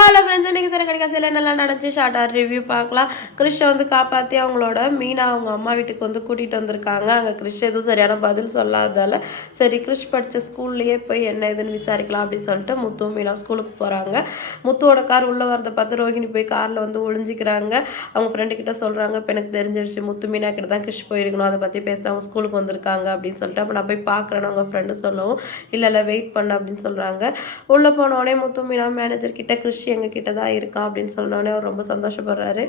Hello friends இன்றைக்கி சில கிடைக்காசியில் என்னெல்லாம் நடந்துச்சு. ஷார்ட்டாக ரிவ்யூ பார்க்கலாம். கிறிஷை வந்து காப்பாற்றி அவங்களோட மீனா அவங்க அம்மா வீட்டுக்கு வந்து கூட்டிகிட்டு வந்திருக்காங்க. அங்கே கிறிஷ் எதுவும் சரியான பதில் சொல்லாததால் சரி கிறிஷ் படித்த ஸ்கூல்லையே போய் என்ன ஏதுன்னு விசாரிக்கலாம் அப்படின்னு சொல்லிட்டு முத்து மீனா ஸ்கூலுக்கு போகிறாங்க முத்துவோட கார் உள்ளே வரதை பார்த்து ரோஹிணி போய் காரில் வந்து ஒளிஞ்சிக்கிறாங்க. அவங்க ஃப்ரெண்டுக்கிட்ட சொல்கிறாங்க இப்போ எனக்கு தெரிஞ்சிருச்சு முத்து மீனா கிட்ட தான் கிறிஷ் போயிருக்கணும். அதை பற்றி பேச அவங்க ஸ்கூலுக்கு வந்திருக்காங்க. அப்படின்னு சொல்லிட்டு அப்போ நான் போய் பார்க்குறேன்னு அவங்க ஃப்ரெண்டு சொல்லவும் இல்லை இல்லை வெயிட் பண்ண அப்படின்னு சொல்கிறாங்க உள்ளே போனோடனே முத்து மீனா மேனேஜர் கிட்ட கிறிஷ் எங்கள் கிட்ட தான் இருக்கான் அப்படின்னு சொன்னோடனே அவர் ரொம்ப சந்தோஷப்படுறாரு.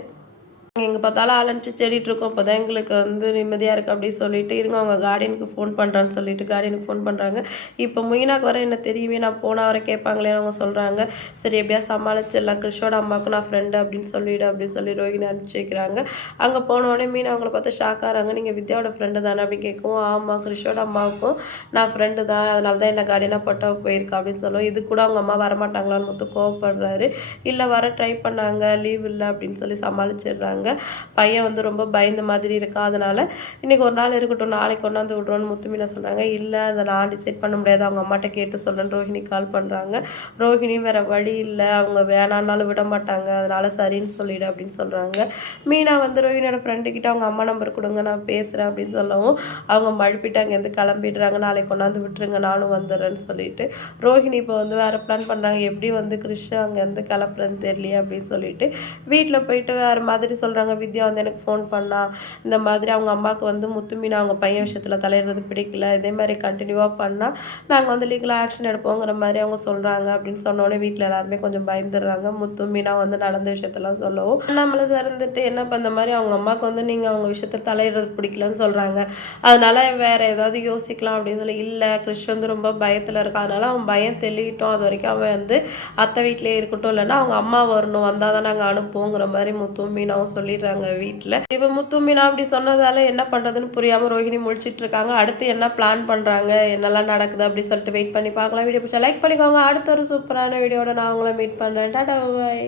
எங்கே பார்த்தாலும் ஆலமிச்சு தேடிட்டு இருக்கோம். இப்போ தான் எங்களுக்கு வந்து நிம்மதியாக இருக்குது அப்படின்னு சொல்லிட்டு இருங்க அவங்க கார்டியனுக்கு ஃபோன் பண்ணுறான்னு சொல்லிட்டு கார்டியனுக்கு ஃபோன் பண்ணுறாங்க இப்போ மொயினாக்கு வர என்ன தெரியுமே நான் போன வர கேட்பாங்களே அவங்க சொல்கிறாங்க சரி எப்படியா சமாளிச்சிடலாம். கிருஷோட அம்மாவுக்கு நான் ஃப்ரெண்டு அப்படின்னு சொல்லிவிடு அப்படின்னு சொல்லி ரோஹினி அனுப்பிச்சி வைக்கிறாங்க. அங்கே போனோடனே மீன் அவங்கள பார்த்து ஷாக் ஆகிறாங்க நீங்கள் வித்யாவோட ஃப்ரெண்டு தானே அப்படின்னு கேட்கவும் ஆமாம் கிருஷோட அம்மாவுக்கும் நான் ஃப்ரெண்டு தான். அதனால தான் என்ன கார்டியனாக பட்டா போயிருக்கா அப்படின்னு சொல்லுவோம். இது கூட அவங்க அம்மா வரமாட்டாங்களான்னு மொத்தம் கோவப்படுறாரு. இல்லை வர ட்ரை பண்ணாங்க லீவ் இல்லை அப்படின்னு சொல்லி சமாளிச்சிடுறாங்க. பையன் வந்து ரொம்ப பயந்த மாதிரி இருக்கா அதனால் இன்னைக்கு ஒரு நாள் இருக்கட்டும் நாளைக்கு கொண்டாந்து விட்றோன்னு முத்துமீனா சொல்கிறாங்க இல்லை அதை நான் டிசைட் பண்ண முடியாது. அவங்க அம்மாட்ட கேட்டு சொல்கிறேன் ரோஹிணி கால் பண்ணுறாங்க ரோஹிணி வேறு வழி இல்லை. அவங்க வேணான்னாலும் விட மாட்டாங்க. அதனால் சரின்னு சொல்லிடு அப்படின்னு சொல்கிறாங்க மீனா வந்து ரோஹினியோட ஃப்ரெண்டுக்கிட்ட அவங்க அம்மா நம்பர் கொடுங்க நான் பேசுகிறேன் அப்படின்னு சொல்லவும் அவங்க மழுப்பிட்டு அங்கேருந்து கிளம்பிடுறாங்க. நாளைக்கு கொண்டாந்து விட்டுருங்க நானும் வந்துடுறேன்னு சொல்லிட்டு ரோஹிணி இப்போ வந்து வேறு பிளான் பண்ணுறாங்க எப்படி வந்து கிருஷ் அங்கேருந்து கிளப்புறதுன்னு தெரியலையே அப்படின்னு சொல்லிட்டு வீட்டில் போயிட்டு வேறு மாதிரி சொல்கிறாங்க வித்யா வந்து எனக்கு ஃபோன் பண்ணா. இந்த மாதிரி அவங்க அம்மாவுக்கு வந்து முத்துமீனா அவங்க பையன் விஷயத்தில் தலையிடுறது பிடிக்கல. இதே மாதிரி கண்டினியூவாக பண்ணால் நாங்கள் வந்து லீகலாக ஆக்ஷன் எடுப்போங்கிற மாதிரி அவங்க சொல்கிறாங்க அப்படின்னு சொன்னோடனே வீட்டில் எல்லாருமே கொஞ்சம் பயந்துடுறாங்க. முத்துமீனா வந்து நடந்த விஷயத்தெல்லாம் சொல்லவும் நம்மளை சேர்ந்துட்டு என்ன பண்ண மாதிரி அவங்க அம்மாவுக்கு வந்து நீங்கள் அவங்க விஷயத்தில் தலையிடுறது பிடிக்கலன்னு சொல்கிறாங்க அதனால வேற ஏதாவது யோசிக்கலாம். அப்படின்னு சொல்லி இல்லை கிறிஷ் வந்து ரொம்ப பயத்தில் இருக்கா. அதனால அவன் பயம் தெளிவிட்டோம் அது வரைக்கும் அவன் வந்து அத்தை வீட்டிலே இருக்கட்டும். இல்லைன்னா அவங்க அம்மா வரணும். வந்தால் தான் நாங்கள் அனுப்புவோங்கிற மாதிரி முத்து மீனாவும் சொல்லிடுறாங்க வீட்டில் இப்போ முத்துமினா அப்படி சொன்னதால என்ன பண்ணுறதுன்னு புரியாமல் ரோஹிணி முழிச்சிட்டு இருக்காங்க அடுத்து என்ன பிளான் பண்ணுறாங்க என்னெல்லாம் நடக்குது அப்படி சொல்லிட்டு வெயிட் பண்ணி பார்க்கலாம். வீடியோ பிடிச்சா லைக் பண்ணிக்கோங்க. அடுத்த ஒரு சூப்பரான வீடியோட நான் உங்களை மீட் பண்ணுறேன் டாடா பாய்